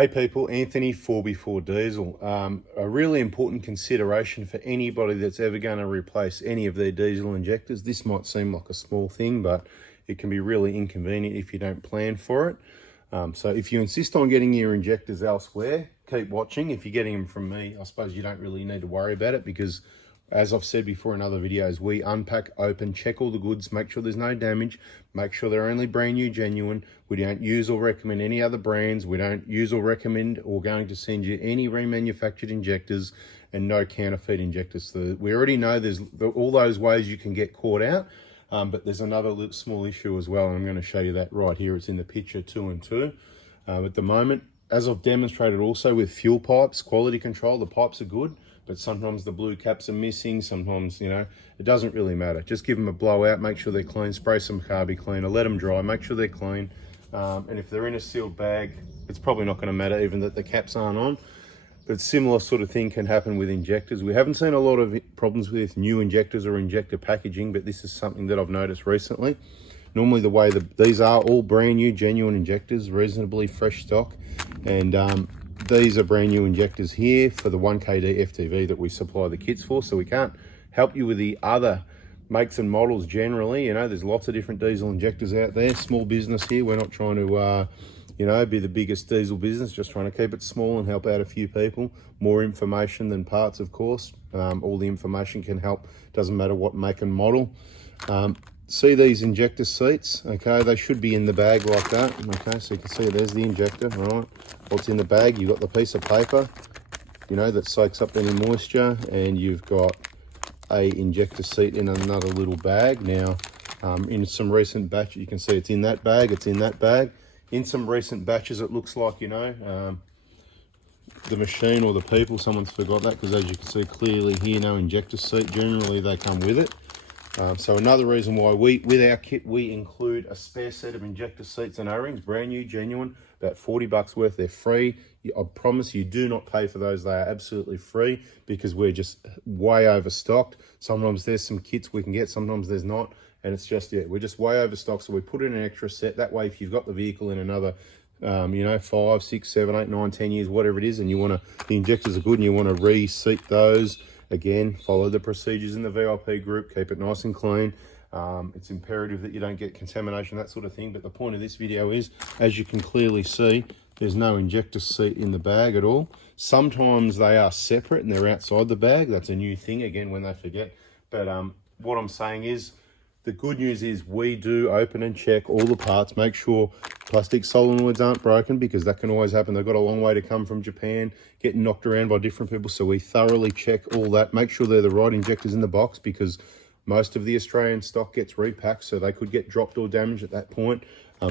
Hey people, Anthony 4x4 Diesel. A really important consideration for anybody that's ever going to replace any of their diesel injectors. This might seem like a small thing, but it can be really inconvenient if you don't plan for it. So if you insist on getting your injectors elsewhere, keep watching. If you're getting them from me, I suppose you don't really need to worry about it because, as I've said before in other videos, we unpack, open, check all the goods, make sure there's no damage, make sure they're only brand new, genuine. We don't use or recommend any other brands. We don't use or recommend or going to send you any remanufactured injectors and no counterfeit injectors. So we already know there's all those ways you can get caught out, but there's another little small issue as well, and I'm going to show you that right here. It's in the picture 2 and 2. At the moment, as I've demonstrated also with fuel pipes, quality control, the pipes are good, but sometimes the blue caps are missing. Sometimes, it doesn't really matter. Just give them a blowout, make sure they're clean, spray some carby cleaner, let them dry, make sure they're clean. And if they're in a sealed bag, it's probably not going to matter even that the caps aren't on. But similar sort of thing can happen with injectors. We haven't seen a lot of problems with new injectors or injector packaging, but this is something that I've noticed recently. Normally the way these are all brand new, genuine injectors, reasonably fresh stock. And these are brand new injectors here for the 1KD FTV that we supply the kits for. So we can't help you with the other makes and models generally. There's lots of different diesel injectors out there. Small business here. We're not trying to, be the biggest diesel business, just trying to keep it small and help out a few people. More information than parts, of course. All the information can help. Doesn't matter what make and model. See these injector seats? Okay, they should be in the bag like that. Okay, so you can see there's the injector, all right? What's in the bag? You've got the piece of paper, that soaks up any moisture, and you've got a injector seat in another little bag. Now, in some recent batches, you can see it's in that bag, it's in that bag. In some recent batches, it looks like, the machine or the people, someone's forgot that, because as you can see clearly here, no injector seat. Generally, they come with it. So another reason why with our kit, we include a spare set of injector seats and O-rings, brand new, genuine, about 40 bucks worth. They're free. I promise you do not pay for those. They are absolutely free because we're just way overstocked. Sometimes there's some kits we can get, sometimes there's not. And it's just, we're just way overstocked. So we put in an extra set. That way, if you've got the vehicle in another, 5, 6, 7, 8, 9, 10 years, whatever it is, and the injectors are good and you want to reseat those, again, follow the procedures in the VIP group, keep it nice and clean. It's imperative that you don't get contamination, that sort of thing. But the point of this video is, as you can clearly see, there's no injector seat in the bag at all. Sometimes they are separate and they're outside the bag. That's a new thing, again, when they forget. But what I'm saying is, the good news is we do open and check all the parts, make sure plastic solenoids aren't broken, because that can always happen. They've got a long way to come from Japan, getting knocked around by different people. So we thoroughly check all that, make sure they're the right injectors in the box, because most of the Australian stock gets repacked, so they could get dropped or damaged at that point.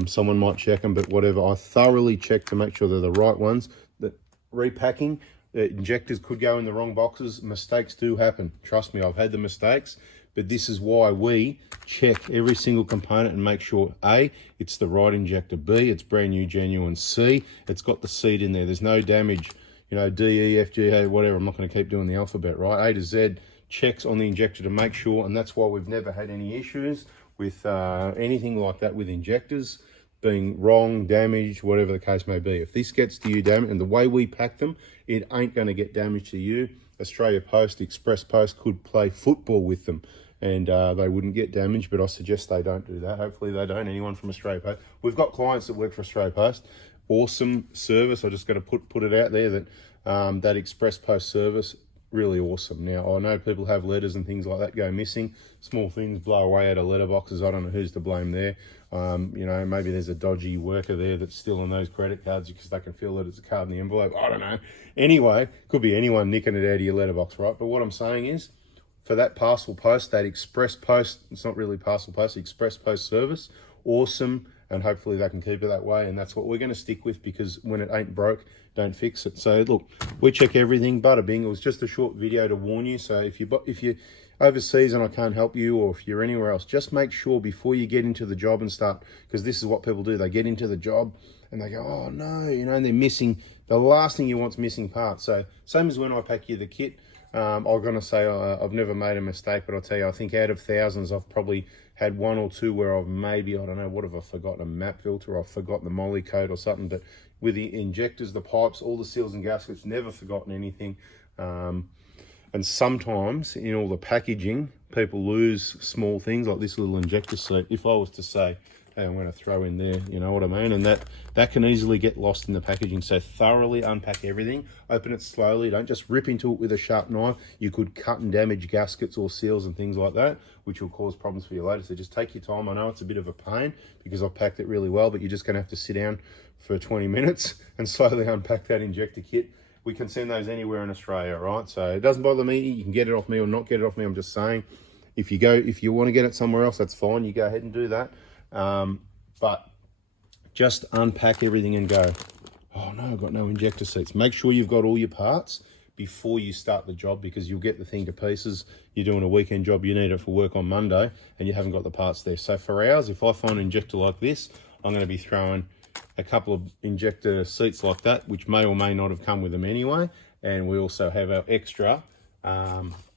Someone might check them, but whatever. I thoroughly check to make sure they're the right ones. That repacking, injectors could go in the wrong boxes. Mistakes do happen. Trust me, I've had the mistakes. But this is why we check every single component and make sure, A, it's the right injector, B, it's brand new, genuine, C, it's got the seat in there, there's no damage, D, E, F, G, A, whatever. I'm not going to keep doing the alphabet, right? A to Z checks on the injector to make sure, and that's why we've never had any issues with anything like that with injectors being wrong, damaged, whatever the case may be. If this gets to you damaged, and the way we pack them, it ain't going to get damaged to you. Australia Post, Express Post could play football with them and they wouldn't get damaged, but I suggest they don't do that. Hopefully they don't. Anyone from Australia Post. We've got clients that work for Australia Post. Awesome service. I just got to put it out there that that Express Post service, really awesome. Now, I know people have letters and things like that go missing. Small things blow away out of letterboxes. I don't know who's to blame there. Maybe there's a dodgy worker there that's still on those credit cards because they can feel that it's a card in the envelope. I don't know. Anyway, could be anyone nicking it out of your letterbox, right? But what I'm saying is, for that parcel post, that Express Post, it's not really parcel post, Express Post service, awesome. And hopefully they can keep it that way. And that's what we're going to stick with, because when it ain't broke, don't fix it. So look, we check everything, bada bing. It was just a short video to warn you. So if you're overseas and I can't help you, or if you're anywhere else, just make sure before you get into the job and start, because this is what people do. They get into the job and they go, oh no, and they're missing, the last thing you want is missing parts. So same as when I pack you the kit, I'm going to say I've never made a mistake, but I'll tell you, I think out of thousands, I've probably had 1 or 2 where I've maybe, I don't know, what have I forgotten? A map filter, I've forgotten the molly code or something. But with the injectors, the pipes, all the seals and gaskets, never forgotten anything. And sometimes in all the packaging, people lose small things like this little injector seat. If I was to say, hey, I'm going to throw in there, you know what I mean? And that can easily get lost in the packaging. So thoroughly unpack everything, open it slowly. Don't just rip into it with a sharp knife. You could cut and damage gaskets or seals and things like that, which will cause problems for you later. So just take your time. I know it's a bit of a pain because I've packed it really well, but you're just going to have to sit down for 20 minutes and slowly unpack that injector kit. We can send those anywhere in Australia, right? So it doesn't bother me. You can get it off me or not get it off me. I'm just saying, if you want to get it somewhere else, that's fine. You go ahead and do that. But just unpack everything and go, oh no, I've got no injector seats. Make sure you've got all your parts before you start the job, because you'll get the thing to pieces. You're doing a weekend job, you need it for work on Monday, and you haven't got the parts there. So for ours, if I find an injector like this, I'm going to be throwing a couple of injector seats like that, which may or may not have come with them anyway. And we also have our extra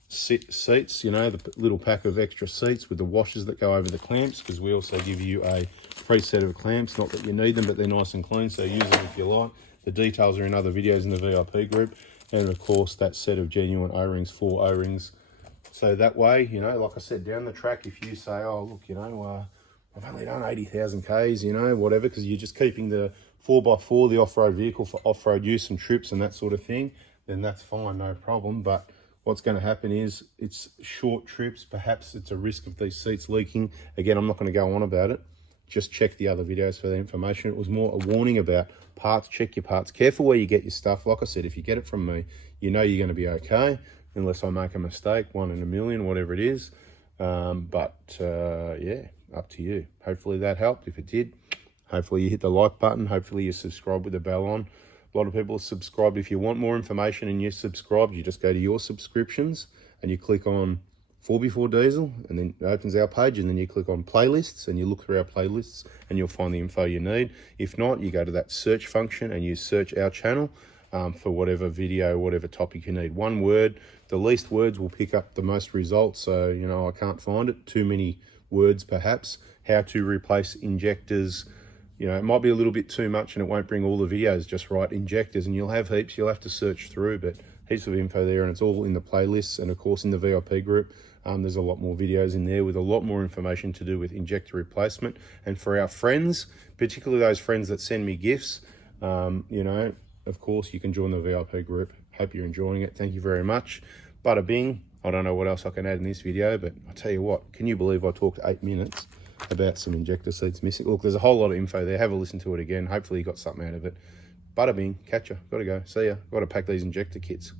seats, you know, the little pack of extra seats with the washers that go over the clamps, because we also give you a free set of clamps. Not that you need them, but they're nice and clean, so use them if you like. The details are in other videos in the VIP group. And of course, that set of genuine O-rings, 4 O-rings. So that way, you know, like I said, down the track, if you say, oh, look, you know, I've only done 80,000 Ks, you know, whatever, because you're just keeping the 4x4, the off-road vehicle for off-road use and trips and that sort of thing, then that's fine, no problem. But what's going to happen is it's short trips. Perhaps it's a risk of these seats leaking. Again, I'm not going to go on about it. Just check the other videos for the information. It was more a warning about parts. Check your parts. Careful where you get your stuff. Like I said, if you get it from me, you know you're going to be okay, unless I make a mistake, 1 in a million, whatever it is. Yeah, up to you. Hopefully that helped. If it did, hopefully you hit the like button. Hopefully you subscribe with the bell on. A lot of people subscribe. If you want more information and you're subscribed, you just go to your subscriptions and you click on 4x4 Diesel, and then it opens our page, and then you click on playlists and you look through our playlists and you'll find the info you need. If not, you go to that search function and you search our channel for whatever video, whatever topic you need. One word, the least words will pick up the most results. So, you know, I can't find it. Too many words perhaps. How to replace injectors. You know, it might be a little bit too much and it won't bring all the videos. Just write injectors and you'll have heaps. You'll have to search through, but heaps of info there, and it's all in the playlists. And of course in the VIP group, there's a lot more videos in there with a lot more information to do with injector replacement. And for our friends, particularly those friends that send me gifts, you know, of course you can join the VIP group. Hope you're enjoying it. Thank you very much. Bada bing. I don't know what else I can add in this video, but I tell you what, can you believe I talked 8 minutes about some injector seats missing? Look, there's a whole lot of info there. Have a listen to it again. Hopefully you got something out of it. Bada bing. Catch ya. Gotta go. See ya. Gotta pack these injector kits.